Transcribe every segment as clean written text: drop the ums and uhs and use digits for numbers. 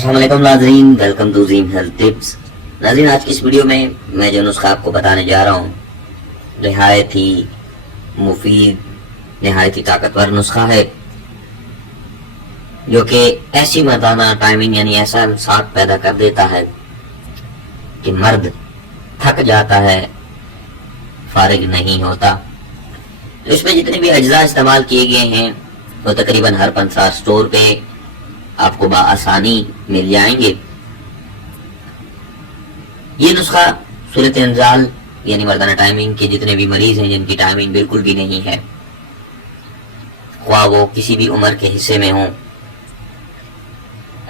السلام علیکم ناظرین، ویلکم ٹو زیم ہیلتھ ٹپس۔ ناظرین، آج کی اس ویڈیو میں جو نسخہ آپ کو بتانے جا رہا ہوں نہایت ہی مفید، نہایت ہی طاقتور نسخہ ہے، جو کہ ایسی مردانہ ٹائمنگ یعنی ایسا ساتھ پیدا کر دیتا ہے کہ مرد تھک جاتا ہے، فارغ نہیں ہوتا۔ تو اس میں جتنے بھی اجزاء استعمال کیے گئے ہیں وہ تقریباً ہر پنسا سٹور پہ آپ کو بآسانی مل جائیں گے۔ یہ نسخہ صورت انزال یعنی مردانہ ٹائمنگ کے جتنے بھی مریض ہیں جن کی ٹائمنگ بالکل بھی نہیں ہے، خواہ وہ کسی بھی عمر کے حصے میں ہوں،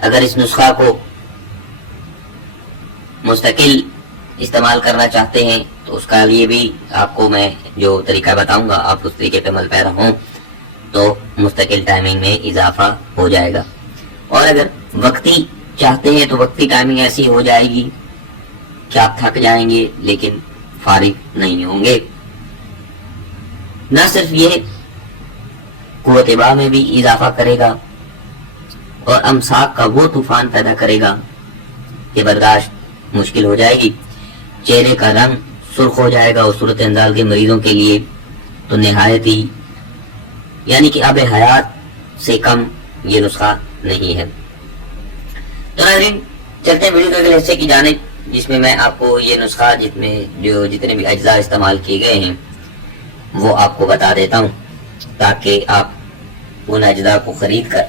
اگر اس نسخہ کو مستقل استعمال کرنا چاہتے ہیں تو اس کا لیے بھی آپ کو میں جو طریقہ بتاؤں گا آپ اس طریقے پہ عمل پیرا ہوں تو مستقل ٹائمنگ میں اضافہ ہو جائے گا۔ اور اگر وقتی چاہتے ہیں تو وقتی ٹائمنگ ایسی ہو جائے گی کہ آپ تھک جائیں گے لیکن فارغ نہیں ہوں گے۔ نہ صرف یہ قوت باہ میں بھی اضافہ کرے گا اور امساک کا وہ طوفان پیدا کرے گا کہ برداشت مشکل ہو جائے گی۔ چہرے کا رنگ سرخ ہو جائے گا اور صورت انزال کے مریضوں کے لیے تو نہایت ہی یعنی کہ آب حیات سے کم یہ نسخہ نہیں ہے۔ تو ناظرین، چلتے ہیں ویڈیو کے اگلے حصے کی جانب، جس میں میں آپ کو یہ نسخہ جتنے بھی اجزاء استعمال کیے گئے ہیں وہ آپ کو بتا دیتا ہوں، تاکہ آپ ان اجزاء کو خرید کر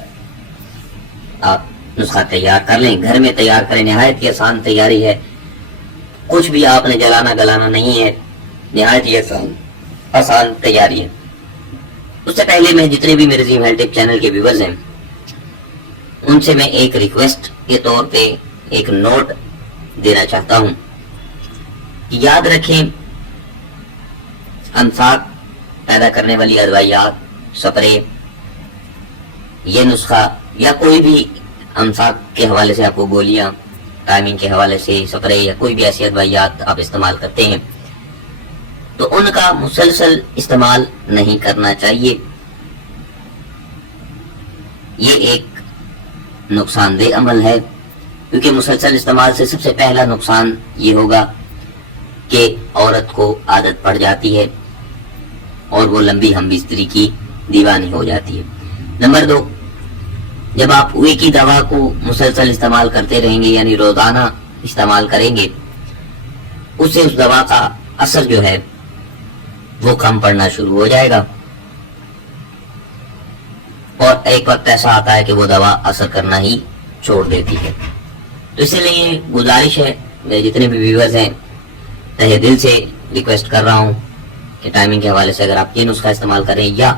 آپ نسخہ تیار کر لیں، گھر میں تیار کریں۔ نہایت ہی آسان تیاری ہے، کچھ بھی آپ نے جلانا گلانا نہیں ہے، نہایت ہی آسان تیاری ہے۔ اس سے پہلے میں جتنے بھی میرے زیم ہیلتھ ٹپ چینل کے ویورز ہیں ان سے میں ایک ریکویسٹ کے طور پہ ایک نوٹ دینا چاہتا ہوں کہ یاد رکھیں، امساک پیدا کرنے والی ادویات، سپرے، یہ نسخہ یا کوئی بھی امساک کے حوالے سے آپ کو گولیاں، ٹائمنگ کے حوالے سے سپرے یا کوئی بھی ایسی ادویات آپ استعمال کرتے ہیں تو ان کا مسلسل استعمال نہیں کرنا چاہیے۔ یہ ایک نقصان دہ عمل ہے، کیونکہ مسلسل استعمال سے سب سے پہلا نقصان یہ ہوگا کہ عورت کو عادت پڑ جاتی ہے اور وہ لمبی ہم بستری کی دیوانی ہو جاتی ہے۔ نمبر 2، جب آپ ایک ہی دوا کو مسلسل استعمال کرتے رہیں گے یعنی روزانہ استعمال کریں گے، اس سے اس دوا کا اثر جو ہے وہ کم پڑنا شروع ہو جائے گا اور ایک وقت ایسا آتا ہے کہ وہ دوا اثر کرنا ہی چھوڑ دیتی ہے۔ تو اسی لیے گزارش ہے، میرے جتنے بھی ویورز ہیں تہہ دل سے ریکویسٹ کر رہا ہوں کہ ٹائمنگ کے حوالے سے اگر آپ یہ نسخہ استعمال کریں یا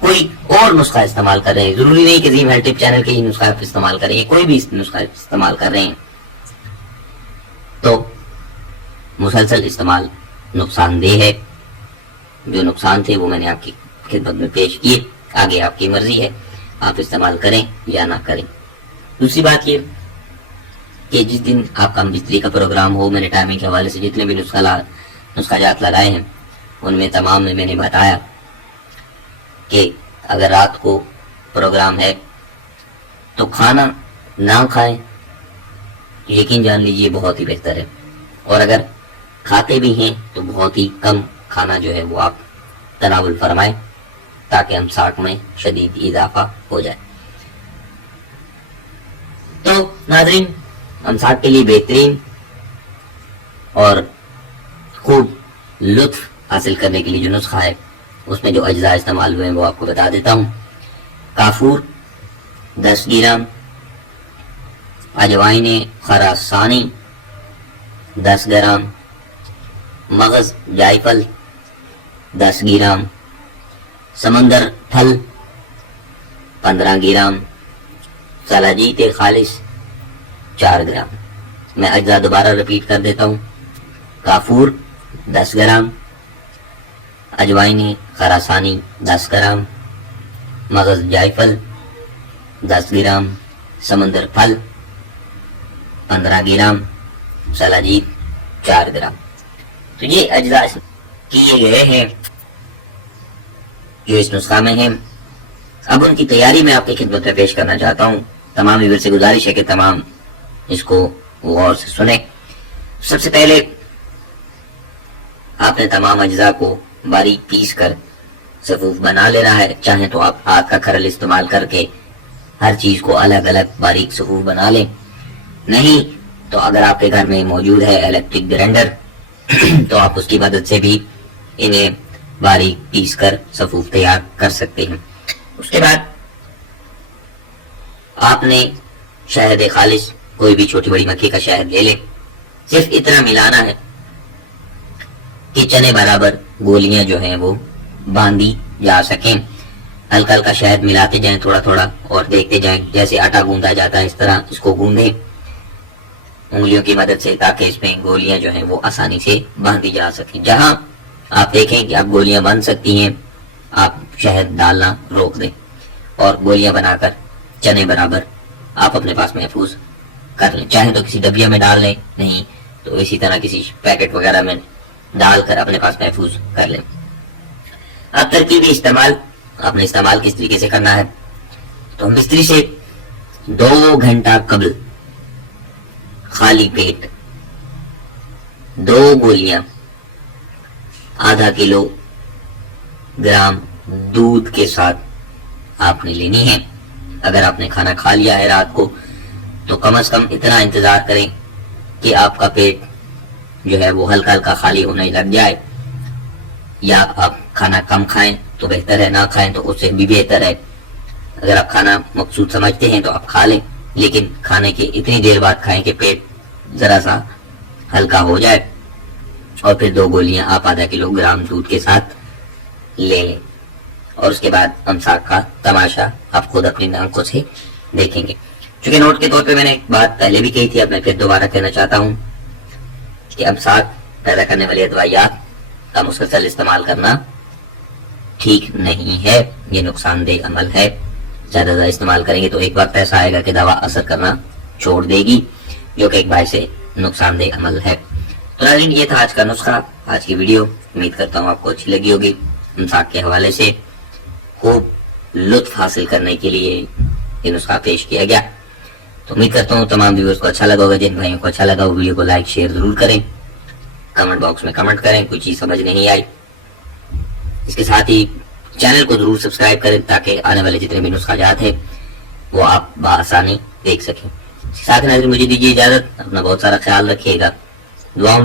کوئی اور نسخہ استعمال کر رہے ہیں، ضروری نہیں کہ زیم ہیلتھ ٹپ چینل کے ہی نسخہ استعمال کریں، کوئی بھی نسخہ استعمال کر رہے ہیں تو مسلسل استعمال نقصان دہ ہے۔ جو نقصان تھے وہ میں نے آپ کی خدمت میں پیش کیے، آگے آپ کی مرضی ہے آپ استعمال کریں یا نہ کریں۔ دوسری بات یہ کہ جس دن آپ کا بستری کا پروگرام ہو، میں نے ٹائمنگ کے حوالے سے جتنے بھی نسخہ جات لگائے ہیں ان میں تمام میں نے بتایا کہ اگر رات کو پروگرام ہے تو کھانا نہ کھائیں، یقین جان لیجیے بہت ہی بہتر ہے، اور اگر کھاتے بھی ہیں تو بہت ہی کم کھانا جو ہے وہ آپ تناول فرمائیں تاکہ امساک میں شدید اضافہ ہو جائے۔ تو ناظرین، امساک کے لیے بہترین اور خوب لطف حاصل کرنے کے لیے جو نسخہ ہے اس میں جو اجزاء استعمال ہوئے ہیں وہ آپ کو بتا دیتا ہوں۔ کافور 10 گرام، اجوائن خراسانی 10 گرام، مغز جائفل 10 گرام، سمندر پھل 15 گرام، سلاجیت خالص 4 گرام۔ میں اجزاء دوبارہ رپیٹ کر دیتا ہوں۔ کافور 10 گرام، اجوائن خراسانی 10 گرام، مغز جائفل 10 گرام، سمندر پھل 15 گرام، سلاجیت 4 گرام۔ تو یہ اجزاء کیے گئے ہیں جو اس نسخہ میں ہیں۔ اب ان کی تیاری میں آپ کی خدمت میں پیش کرنا چاہتا ہوں۔ تمام ویور سے گزارش ہے کہ تمام اس کو غور سے سنیں. سب سے پہلے آپ نے تمام اجزاء کو باریک پیس کر صفوف بنا لینا ہے. چاہیں تو آپ ہاتھ کا کھرل استعمال کر کے ہر چیز کو الگ الگ باریک صفوف بنا لیں. نہیں تو اگر آپ کے گھر میں موجود ہے الیکٹرک گرینڈر تو آپ اس کی مدد سے بھی انہیں باریک پیس کر صفوف تیار کر سکتے ہیں. اس کے بعد آپ نے شہد خالص کوئی بھی چھوٹی بڑی مکھی کا شہد لے لیں. صرف اتنا ملانا ہے کہ چنے برابر گولیاں جو ہیں وہ باندھی جا سکیں. ہلکا ہلکا شہد ملاتے جائیں تھوڑا تھوڑا اور دیکھتے جائیں جیسے آٹا گوندا جاتا ہے اس طرح اس کو گوندیں انگلیوں کی مدد سے تاکہ اس میں گولیاں جو ہیں وہ آسانی سے باندھی جا سکیں. جہاں آپ دیکھیں کہ اب گولیاں بن سکتی ہیں آپ شہد ڈالنا روک دیں اور گولیاں بنا کر چنے برابر آپ اپنے پاس محفوظ کر لیں. چاہیں تو کسی ڈبیا میں ڈال لیں, نہیں تو اسی طرح کسی پیکٹ وغیرہ میں ڈال کر اپنے پاس محفوظ کر لیں. اب ترکیبی استعمال کس طریقے سے کرنا ہے تو مستری سے 2 گھنٹہ قبل خالی پیٹ 2 گولیاں آدھا کلو گرام دودھ کے ساتھ آپ نے لینی ہے. اگر آپ نے کھانا کھا لیا ہے رات کو تو کم از کم اتنا انتظار کریں کہ آپ کا پیٹ جو ہے وہ ہلکا ہلکا خالی ہونے لگ جائے. یا آپ کھانا کم کھائیں تو بہتر ہے, نہ کھائیں تو اس سے بھی بہتر ہے. اگر آپ کھانا مقصود سمجھتے ہیں تو آپ کھا لیں, لیکن کھانے کے اتنی دیر بعد کھائیں کہ پیٹ ذرا سا ہلکا ہو جائے. اور پھر 2 گولیاں آپ آدھا کلو گرام دودھ کے ساتھ لے لیں. اور اس کے بعد امساک کا تماشا آپ خود اپنی آنکھوں سے دیکھیں گے. چونکہ نوٹ کے طور پہ میں نے ایک بات پہلے بھی کہی تھی, اب میں پھر دوبارہ کہنا چاہتا ہوں کہ امساک پیدا کرنے والی ادویات کا مسلسل استعمال کرنا ٹھیک نہیں ہے. یہ نقصان دہ عمل ہے. زیادہ زیادہ استعمال کریں گے تو ایک وقت ایسا آئے گا کہ دوا اثر کرنا چھوڑ دے گی, جو کہ ایک باعث سے نقصان دہ عمل ہے. تو ناظرین یہ تھا آج کا نسخہ, آج کی ویڈیو. امید کرتا ہوں آپ کو اچھی لگی ہوگی. امساک کے حوالے سے خوب لطف حاصل کرنے کے لیے یہ نسخہ پیش کیا گیا. تو امید کرتا ہوں تمام ویورز کو اچھا لگا ہوگا. جن بھائیوں کو اچھا لگا وہ ویڈیو کو لائک شیئر ضرور کریں. کمنٹ باکس میں کمنٹ کریں کوئی چیز سمجھ نہیں آئی. اس کے ساتھ ہی چینل کو ضرور سبسکرائب کریں تاکہ آنے والے جتنے بھی نسخہ جات ہیں وہ آپ بآسانی دیکھ سکیں. اس کے ساتھ ناظرین مجھے دیجیے اجازت. اپنا بہت سارا خیال رکھیے گا. دعاؤں